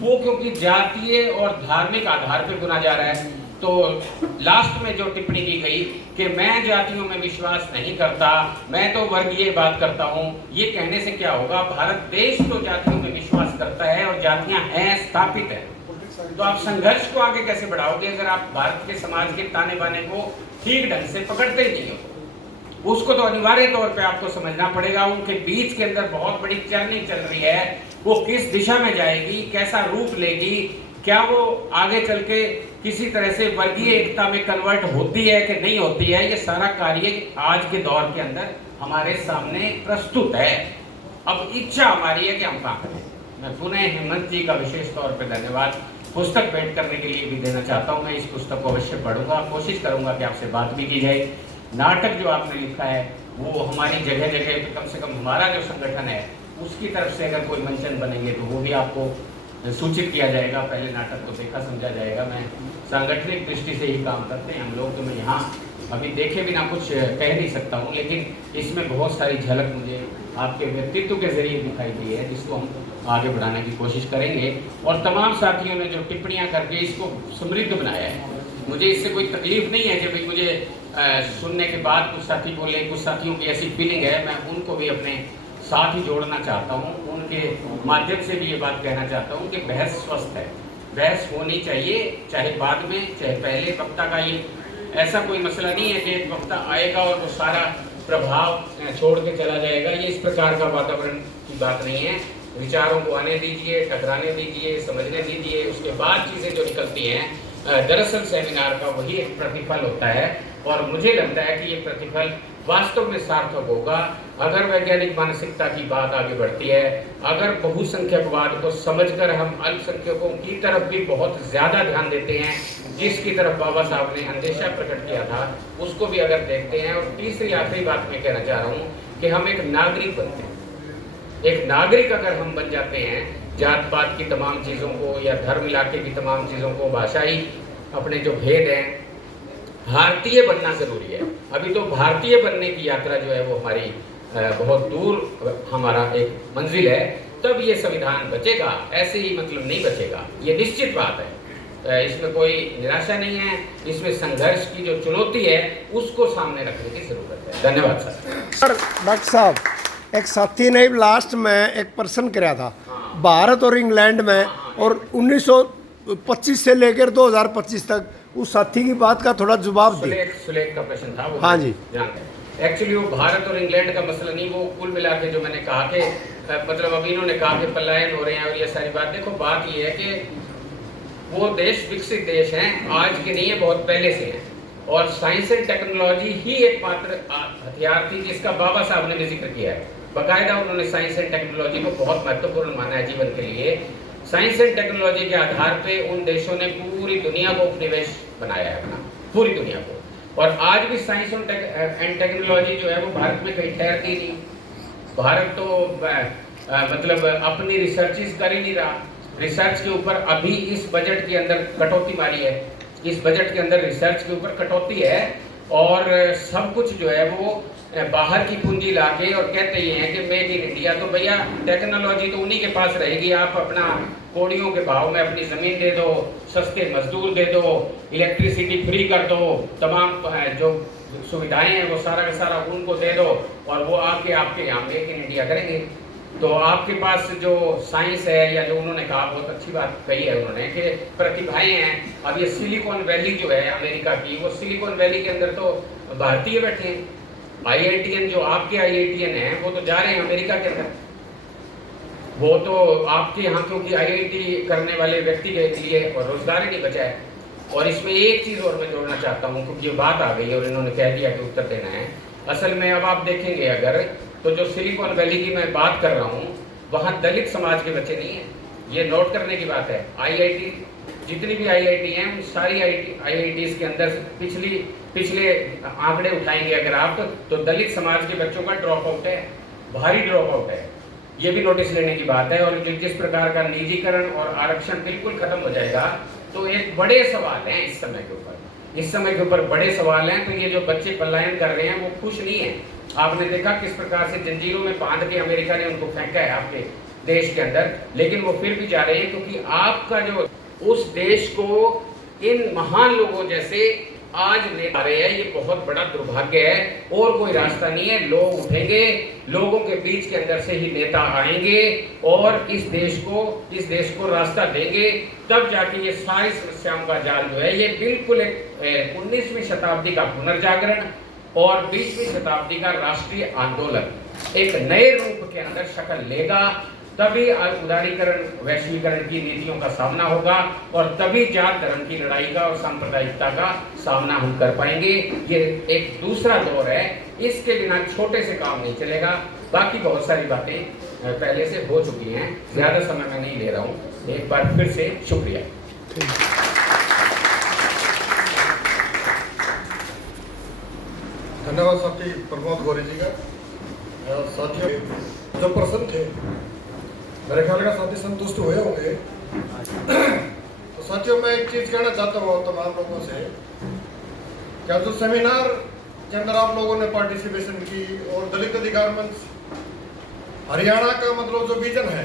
वो क्योंकि जातीय और धार्मिक आधार पर गुना जा रहा है। तो लास्ट में जो टिप्पणी की गई कि मैं जातियों में विश्वास नहीं करता, मैं तो वर्गीय बात करता हूं, ये कहने से क्या होगा? भारत देश तो जातियों में विश्वास करता है और जातियां हैं, स्थापित है। तो आप संघर्ष को आगे कैसे बढ़ाओगे अगर आप भारत के समाज के ताने बाने को ठीक ढंग से पकड़ते ही नहीं हो? उसको तो अनिवार्य तौर पे आपको समझना पड़ेगा। उनके बीच के अंदर बहुत बड़ी चर्नी चल रही है, वो किस दिशा में जाएगी, कैसा रूप लेगी, क्या वो आगे चल के किसी तरह से वर्गीय एकता में कन्वर्ट होती है कि नहीं होती है, ये सारा कार्य आज के दौर के अंदर हमारे सामने प्रस्तुत है। अब इच्छा हमारी है कि हम काम करें। मैं पुनः हेमंत जी का विशेष तौर पर धन्यवाद पुस्तक भेंट करने के लिए भी देना चाहता हूं। मैं इस पुस्तक को अवश्य पढ़ूंगा, कोशिश करूंगा कि आपसे बात भी की जाए। नाटक जो आपने लिखा है वो हमारी जगह जगह पे कम से कम हमारा जो संगठन है उसकी तरफ से अगर कोई मंचन बनेंगे तो वो भी आपको सूचित किया जाएगा। पहले नाटक को देखा समझा जाएगा। मैं सांगठनिक दृष्टि से ही काम करते हैं हम लोग, तो मैं यहाँ अभी देखे बिना कुछ कह नहीं सकता हूँ, लेकिन इसमें बहुत सारी झलक मुझे आपके व्यक्तित्व के जरिए दिखाई दी है, जिसको हम आगे बढ़ाने की कोशिश करेंगे। और तमाम साथियों ने जो टिप्पणियाँ करके इसको समृद्ध बनाया है, मुझे इससे कोई तकलीफ नहीं है कि भाई मुझे सुनने के बाद कुछ साथी बोले, कुछ साथियों की ऐसी फीलिंग है, मैं उनको भी अपने साथ ही जोड़ना चाहता हूँ। उनके माध्यम से भी ये बात कहना चाहता हूँ कि बहस स्वस्थ है, बहस होनी चाहिए, चाहे बाद में चाहे पहले। वक्ता का ये ऐसा कोई मसला नहीं है कि एक वक्ता आएगा और वो सारा प्रभाव छोड़ के चला जाएगा। ये इस प्रकार का वातावरण की बात नहीं है। विचारों को आने दीजिए, टकराने दीजिए, समझने दीजिए, उसके बाद चीज़ें जो निकलती हैं दरअसल सेमिनार का वही एक प्रतिफल होता है। और मुझे लगता है कि ये प्रतिफल वास्तव में सार्थक होगा अगर वैज्ञानिक मानसिकता की बात आगे बढ़ती है, अगर बहुसंख्यकवाद को समझकर हम अल्पसंख्यकों की तरफ भी बहुत ज़्यादा ध्यान देते हैं, जिसकी तरफ बाबा साहब ने अंदेशा प्रकट किया था, उसको भी अगर देखते हैं। और तीसरी आखिरी बात मैं कहना चाह रहा हूँ कि हम एक नागरिक बनते हैं। एक नागरिक अगर हम बन जाते हैं, जात पात की तमाम चीज़ों को या धर्म इलाके की तमाम चीज़ों को, भाषाई अपने जो भेद हैं, भारतीय बनना जरूरी है। अभी तो भारतीय बनने की यात्रा जो है वो हमारी बहुत दूर हमारा एक मंजिल है, तब ये संविधान बचेगा, ऐसे ही मतलब नहीं बचेगा, ये निश्चित बात है। इसमें कोई निराशा नहीं है, इसमें संघर्ष की जो चुनौती है उसको सामने रखने की जरूरत है। धन्यवाद सर। डॉक्टर साहब, एक साथी ने लास्ट में एक प्रश्न कराया था, भारत और इंग्लैंड में और 1925 से लेकर 2025 तक, उस साथी की बात का थोड़ा जवाब दे। सुलेख का प्रश्न था वो। हाँ जी, एक्चुअली वो भारत और इंग्लैंड का मसला नहीं, वो कुल मिला के जो मैंने कहा कि मतलब अभी इन्होंने कहा कि पलायन हो रहे हैं और ये सारी बात। देखो बात ये है कि वो देश विकसित देश हैं, आज के नहीं है, बहुत पहले से हैं। और साइंस एंड टेक्नोलॉजी ही एकमात्र हथियार थी जिसका बाबा साहब ने भी जिक्र किया है। बाकायदा उन्होंने साइंस एंड टेक्नोलॉजी को बहुत महत्वपूर्ण माना है जीवन के लिए। साइंस एंड टेक्नोलॉजी के आधार पे उन देशों ने पूरी दुनिया को उपनिवेश बनाया है अपना, पूरी दुनिया को। और आज भी साइंस एंड टेक्नोलॉजी जो है वो भारत में कहीं ठहरती नहीं। भारत तो मतलब अपनी रिसर्चेस कर ही नहीं रहा। रिसर्च के ऊपर अभी इस बजट के अंदर कटौती मारी है, इस बजट के अंदर रिसर्च के ऊपर कटौती है। और सब कुछ जो है वो बाहर की पूंजी लाके और कहते ये हैं कि मेक इन इंडिया। तो भैया टेक्नोलॉजी तो उन्हीं के पास रहेगी। आप अपना कौड़ियों के भाव में अपनी ज़मीन दे दो, सस्ते मजदूर दे दो, इलेक्ट्रिसिटी फ्री कर दो, तमाम जो सुविधाएं हैं वो सारा का सारा उनको दे दो और वो आके आपके यहाँ मेक इन इंडिया करेंगे। तो आपके पास जो साइंस है, या जो उन्होंने कहा, बहुत अच्छी बात कही है उन्होंने कि प्रतिभाएं हैं। अब ये सिलिकॉन वैली जो है अमेरिका की, वो सिलिकॉन वैली के अंदर तो भारतीय बैठे हैं। IITN जो आपके IITN हैं वो तो जा रहे हैं अमेरिका के अंदर। वो तो आपके यहाँ क्योंकि IIT करने वाले व्यक्ति के लिए और रोजगार ही नहीं बचा है। और इसमें एक चीज़ और मैं जोड़ना चाहता हूँ, क्योंकि ये बात आ गई और इन्होंने कह दिया कि उत्तर देना है। असल में अब आप देखेंगे अगर, तो जो सिलिकॉन वैली की मैं बात कर रहा हूँ, वहाँ दलित समाज के बच्चे नहीं हैं। ये नोट करने की बात है। IIT जितनी भी IIT हैं उन सारी IITs के अंदर पिछले आंकड़े उठाएंगे अगर आप, तो दलित समाज के बच्चों का ड्रॉप आउट है, भारी ड्रॉप आउट है। ये भी नोटिस लेने की बात है। और जिस प्रकार का निजीकरण और आरक्षण बिल्कुल खत्म हो जाएगा, तो एक बड़े सवाल हैं इस समय के ऊपर, इस समय के ऊपर बड़े सवाल हैं। तो ये जो बच्चे पलायन कर रहे हैं वो खुश नहीं है। आपने देखा किस प्रकार से जंजीरों में बांध के अमेरिका ने उनको फेंका है आपके देश के अंदर, लेकिन वो फिर भी जा रहे हैं क्योंकि आपका जो उस देश को इन महान लोगों जैसे आज ले आ रहे हैं, ये बहुत बड़ा दुर्भाग्य है। और कोई रास्ता नहीं है, लोग उठेंगे, लोगों के बीच के अंदर से ही नेता आएंगे और इस देश को रास्ता देंगे, तब जाके ये सारी समस्याओं का जाल जो है ये बिल्कुल एक 19वीं शताब्दी का पुनर्जागरण और 20वीं शताब्दी का राष्ट्रीय आंदोलन एक नए रूप के अंदर शक्ल लेगा। तभी उदारीकरण वैश्वीकरण की नीतियों का सामना होगा और तभी जात धर्म की लड़ाई का और सांप्रदायिकता का सामना हम कर पाएंगे। ये एक दूसरा दौर है, इसके बिना छोटे से काम नहीं चलेगा। बाकी बहुत सारी बातें पहले से हो चुकी हैं, ज्यादा समय मैं नहीं ले रहा हूँ। एक बार फिर से शुक्रिया। धन्यवाद साथी प्रमोद गौरी जी का। साथियों जो प्रश्न थे मेरे ख्याल का साथी संतुष्ट हुए होंगे। तो साथियों मैं एक चीज कहना चाहता हूँ तमाम लोगों से, क्या जो सेमिनार के अंदर आप लोगों ने पार्टिसिपेशन की और दलित अधिकार मंच हरियाणा का मतलब जो विजन है